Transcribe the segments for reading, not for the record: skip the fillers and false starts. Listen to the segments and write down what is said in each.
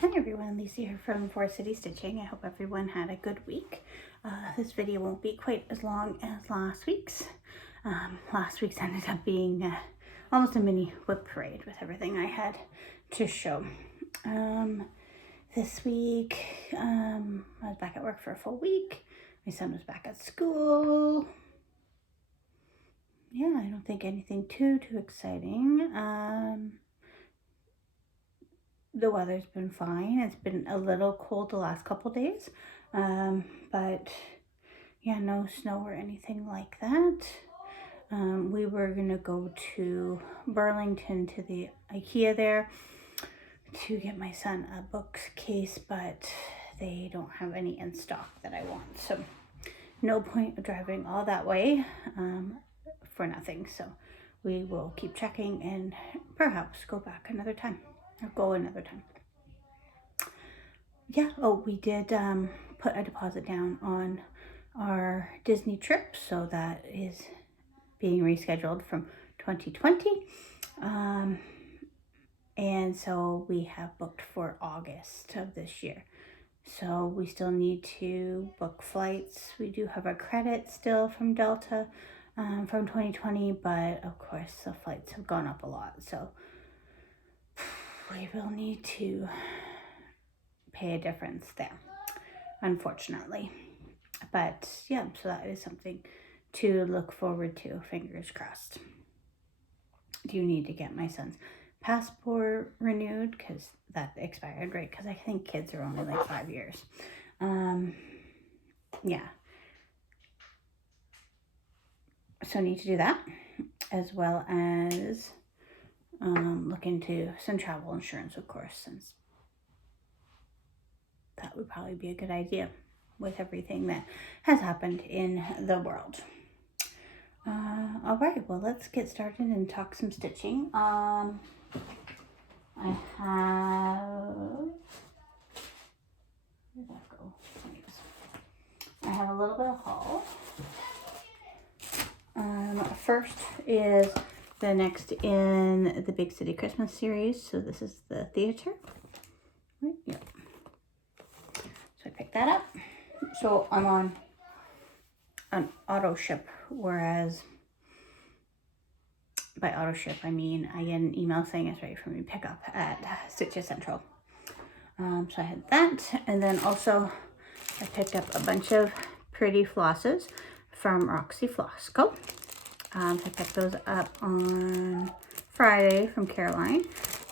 Hi everyone, Lisa here from Four City Stitching. I hope everyone had a good week. This video won't be quite as long as last week's. Last week's ended up being almost a mini whip parade with everything I had to show. This week, I was back at work for a full week. My son was back at school. Yeah, I don't think anything too exciting. The weather's been fine. It's been a little cold the last couple days, but yeah, no snow or anything like that. We were gonna go to Burlington to the IKEA there to get my son a bookcase, but they don't have any in stock that I want, so no point of driving all that way for nothing. So we will keep checking and perhaps go back another time. Or go another time. Yeah, oh, we did put a deposit down on our Disney trip, so that is being rescheduled from 2020. And so we have booked for August of this year. So we still need to book flights. We do have a credit still from Delta from 2020, but of course the flights have gone up a lot. So we will need to pay a difference there, unfortunately. But yeah, so that is something to look forward to, fingers crossed. Do need to get my son's passport renewed because that expired, right? Because I think kids are only like 5 years. Yeah. So need to do that, as well as look into some travel insurance, of course, since that would probably be a good idea with everything that has happened in the world. All right, well, let's get started and talk some stitching. I have a little bit of haul. First is the next in the Big City Christmas series. So this is the theater. Right? Yep. So I picked that up. So I'm on an auto ship, whereas by auto ship I mean I get an email saying it's ready for me to pick up at Stitches Central. So I had that, and then also I picked up a bunch of pretty flosses from Roxy Floss Co. I picked those up on Friday from Caroline.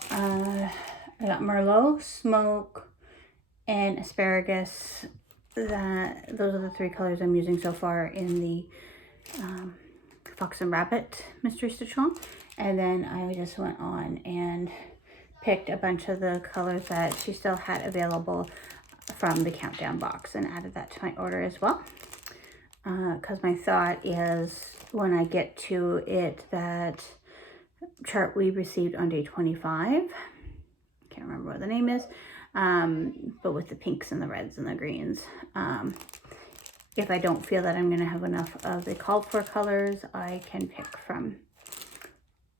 I got Merlot, Smoke, and Asparagus. Those are the 3 colors I'm using so far in the Fox and Rabbit Mystery Stitch Along. And then I just went on and picked a bunch of the colors that she still had available from the countdown box and added that to my order as well. Because my thought is when I get to it, that chart we received on day 25, can't remember what the name is, but with the pinks and the reds and the greens. If I don't feel that I'm going to have enough of the called for colors, I can pick from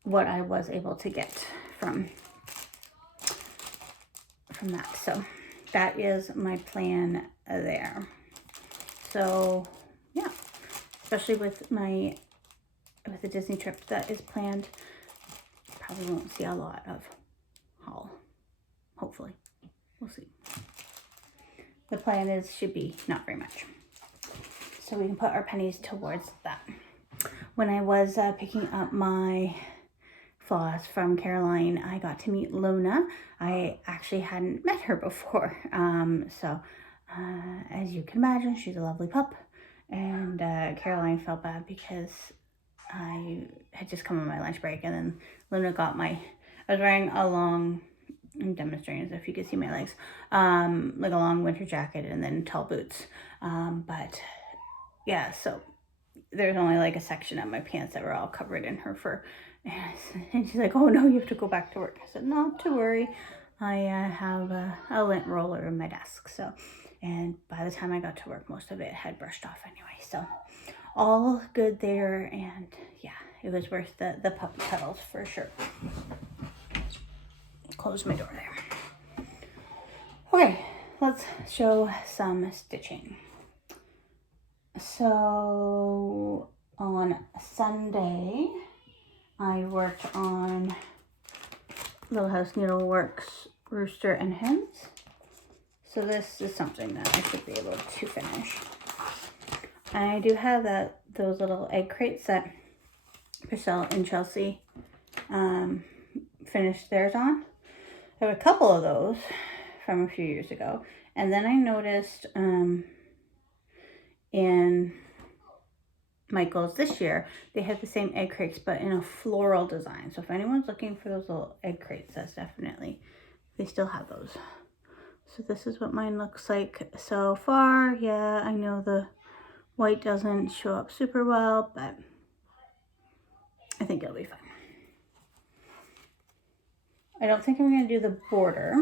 what I was able to get from that. So that is my plan there. So yeah, especially with the Disney trip that is planned, probably won't see a lot of haul. Hopefully, we'll see. The plan should be not very much, so we can put our pennies towards that. When I was picking up my floss from Caroline, I got to meet Luna. I actually hadn't met her before, so as you can imagine, she's a lovely pup. And Caroline felt bad because I had just come on my lunch break, and then Luna got I was wearing a long, I'm demonstrating as if you could see my legs, like a long winter jacket and then tall boots. But yeah, so there's only like a section of my pants that were all covered in her fur. And she's like, oh no, you have to go back to work. I said, not to worry. I have a lint roller in my desk. So, and by the time I got to work, most of it had brushed off anyway. So all good there. And yeah, it was worth the puppy cuddles for sure. Close my door there. Okay, let's show some stitching. So on Sunday, I worked on Little House Needleworks Rooster and Hens. So this is something that I should be able to finish. And I do have those little egg crates that Priscilla and Chelsea finished theirs on. I have a couple of those from a few years ago. And then I noticed in Michael's this year, they had the same egg crates, but in a floral design. So if anyone's looking for those little egg crates, that's definitely, they still have those. So this is what mine looks like so far. Yeah, I know the white doesn't show up super well, but I think it'll be fine. I don't think I'm going to do the border.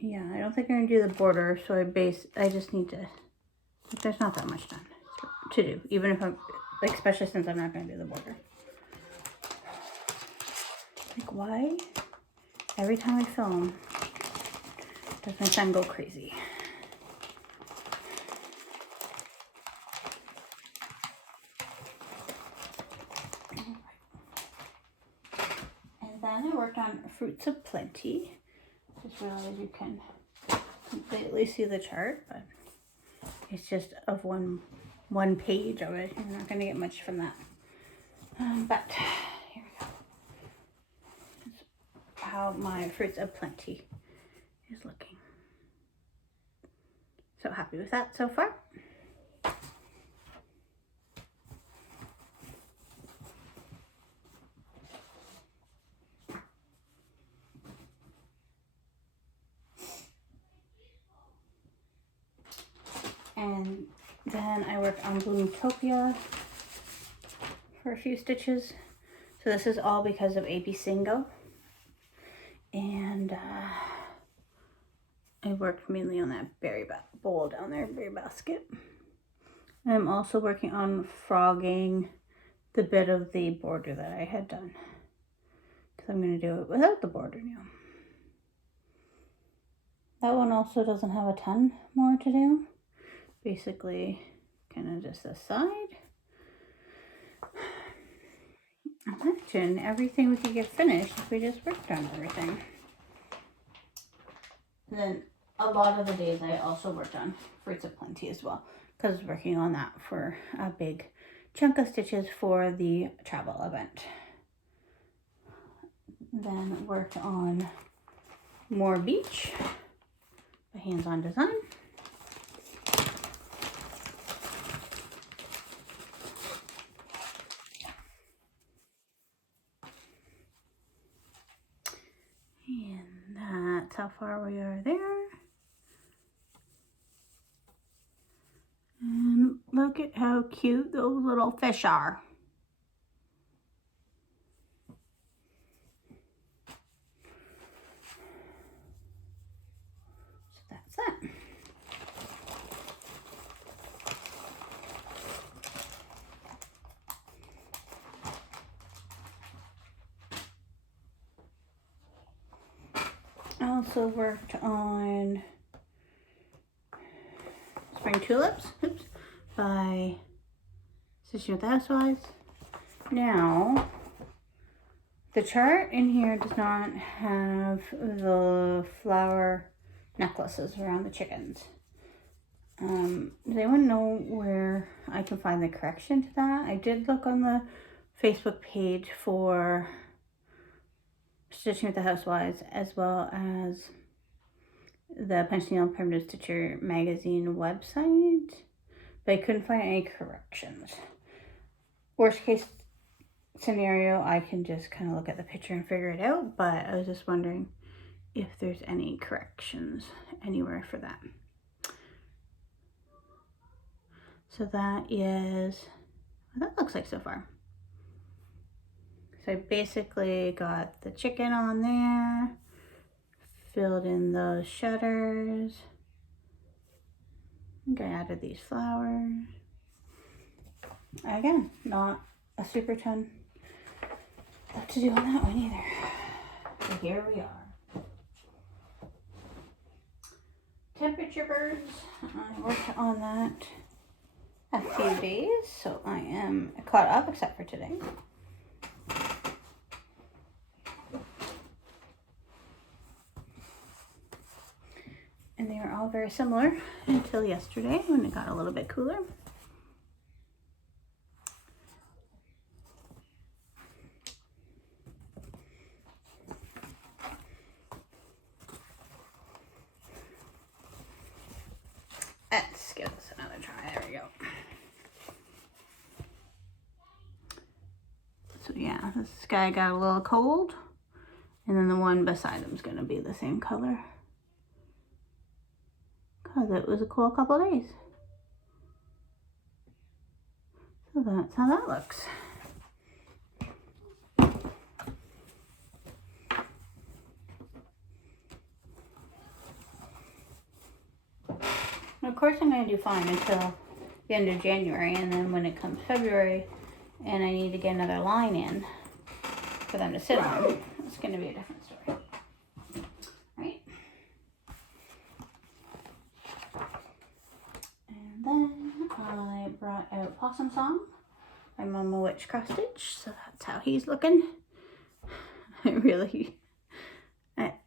Yeah, I don't think I'm going to do the border, so I just need to, there's not that much done to do, even if I'm, like, especially since I'm not going to do the border. Like, why? Every time I film, does my son go crazy? And then I worked on Fruits of Plenty. Just realized you can completely see the chart, but it's just of one page of it. You're not going to get much from that. But here we go. That's how my Fruits of Plenty is looking. So happy with that so far. And then I worked on Bloomtopia for a few stitches. So this is all because of AP Singo. And I worked mainly on that berry bowl down there, berry basket. I'm also working on frogging the bit of the border that I had done, because I'm going to do it without the border now. That one also doesn't have a ton more to do. Basically, kind of just this side. Imagine everything we could get finished if we just worked on everything. And then a lot of the days I also worked on Fruits of Plenty as well, because I was working on that for a big chunk of stitches for the travel event. Then worked on more beach, the hands-on design. And that's how far we are there. And look at how cute those little fish are. So that's that. I also worked on Spring Tulips, by Stitching with the Housewives. Now, the chart in here does not have the flower necklaces around the chickens. Does anyone know where I can find the correction to that? I did look on the Facebook page for Stitching with the Housewives, as well as the Punch Needle Primitive Stitcher magazine website, but I couldn't find any corrections. Worst case scenario, I can just kind of look at the picture and figure it out, but I was just wondering if there's any corrections anywhere for that. So that is what that looks like so far. So I basically got the chicken on there, filled in those shutters. I think I added these flowers. Again, not a super ton of lot to do on that one either. So here we are. Temperature birds. I worked on that a few days, so I am caught up except for today. And they were all very similar until yesterday when it got a little bit cooler. Let's give this another try. There we go. So yeah, this guy got a little cold, and then the one beside him is going to be the same color because it was a cool couple days. So that's how that looks. And of course I'm going to do fine until the end of January, and then when it comes February and I need to get another line in for them to sit on, it's going to be a different story. Right? And then I brought out Possum Song by Mama Witch Cross Stitch, so that's how he's looking.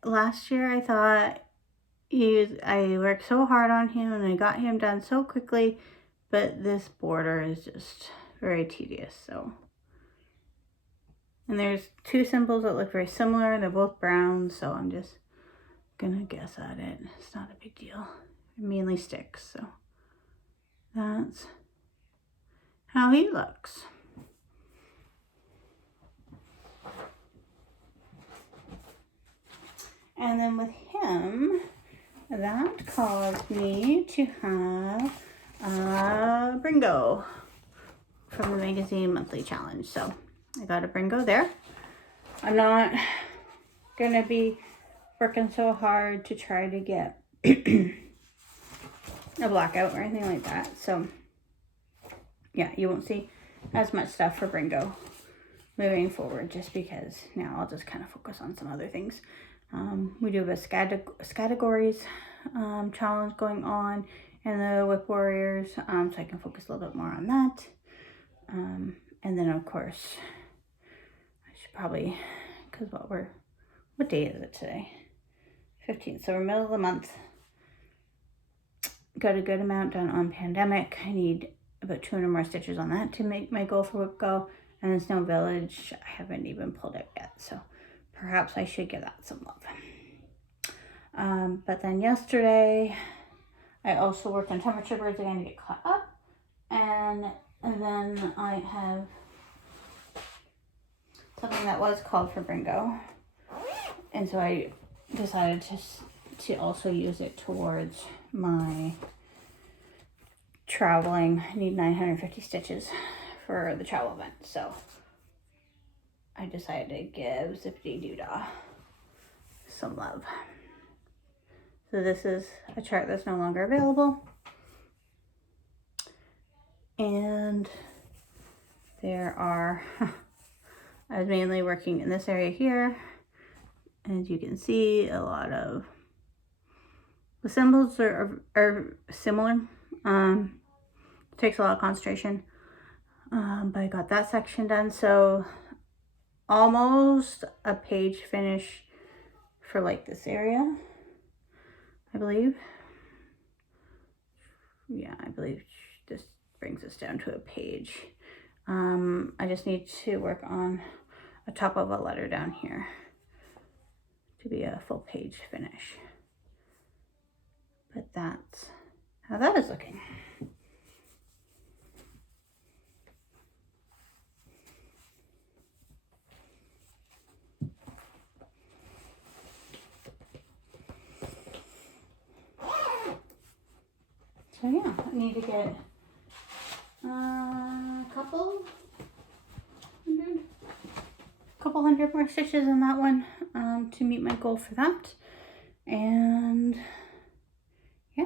Last year I thought I worked so hard on him and I got him done so quickly, but this border is just very tedious. So, and there's two symbols that look very similar. They're both brown, so I'm just gonna guess at it. It's not a big deal. It mainly sticks, so that's how he looks. And then with him, that caused me to have a Bringo from the Magazine Monthly Challenge. So I got a Bringo there. I'm not going to be working so hard to try to get a blackout or anything like that. So yeah, you won't see as much stuff for Bringo moving forward, just because now I'll just kind of focus on some other things. We do have a categories challenge going on and the Whip Warriors, so I can focus a little bit more on that. And then of course, I should probably, because what day is it today? 15th, so we're middle of the month. Got a good amount done on Pandemic. I need about 200 more stitches on that to make my goal for Whip Go. And then Snow Village, I haven't even pulled it yet, so perhaps I should give that some love. But then yesterday, I also worked on Temperature Birds again to get caught up. And then I have something that was called for Bringo. And so I decided to also use it towards my traveling. I need 950 stitches for the travel event. So I decided to give Zippity Doodah some love. So this is a chart that's no longer available. And there are, I was mainly working in this area here. As you can see, a lot of the symbols are similar. It takes a lot of concentration. But I got that section done. So almost a page finish for like this area, I believe. Yeah, I believe this brings us down to a page. I just need to work on a top of a letter down here to be a full page finish. But that's how that is looking. So yeah, I need to get a couple hundred more stitches on that one to meet my goal for that. And yeah,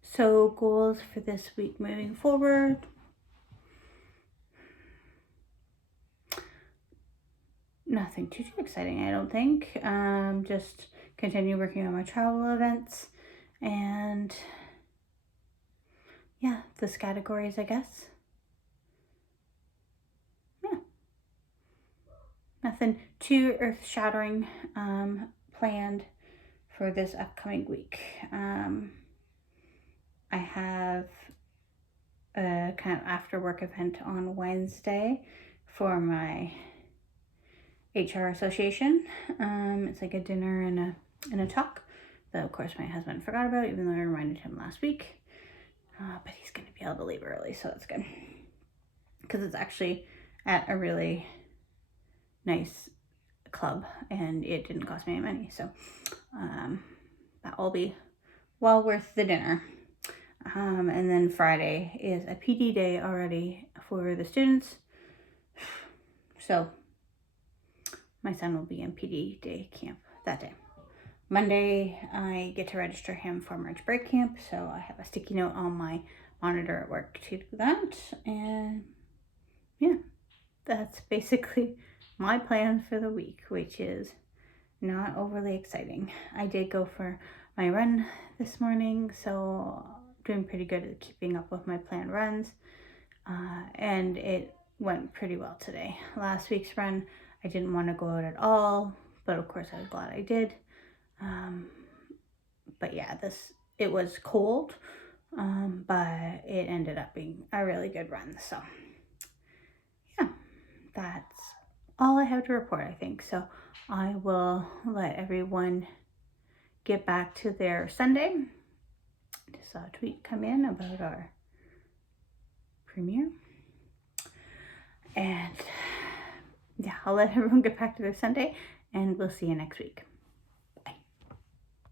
so goals for this week moving forward. nothing too exciting, I don't think. Just continue working on my travel events and yeah, those categories, I guess. Yeah, nothing too earth-shattering planned for this upcoming week. I have a kind of after work event on Wednesday for my HR association. It's like a dinner and a talk that of course my husband forgot about, even though I reminded him last week. But he's going to be able to leave early, so that's good. Because it's actually at a really nice club and it didn't cost me any money. So that will be well worth the dinner. And then Friday is a PD day already for the students. So my son will be in PD day camp that day. Monday, I get to register him for March break camp. So I have a sticky note on my monitor at work to do that. And yeah, that's basically my plan for the week, which is not overly exciting. I did go for my run this morning, so doing pretty good at keeping up with my planned runs. And it went pretty well today. Last week's run, I didn't want to go out at all, but of course I was glad I did. But yeah, it was cold, but it ended up being a really good run. So yeah, that's all I have to report, I think. So I will let everyone get back to their Sunday. Just saw a tweet come in about our premiere. And yeah, I'll let everyone get back to their Sunday, and we'll see you next week.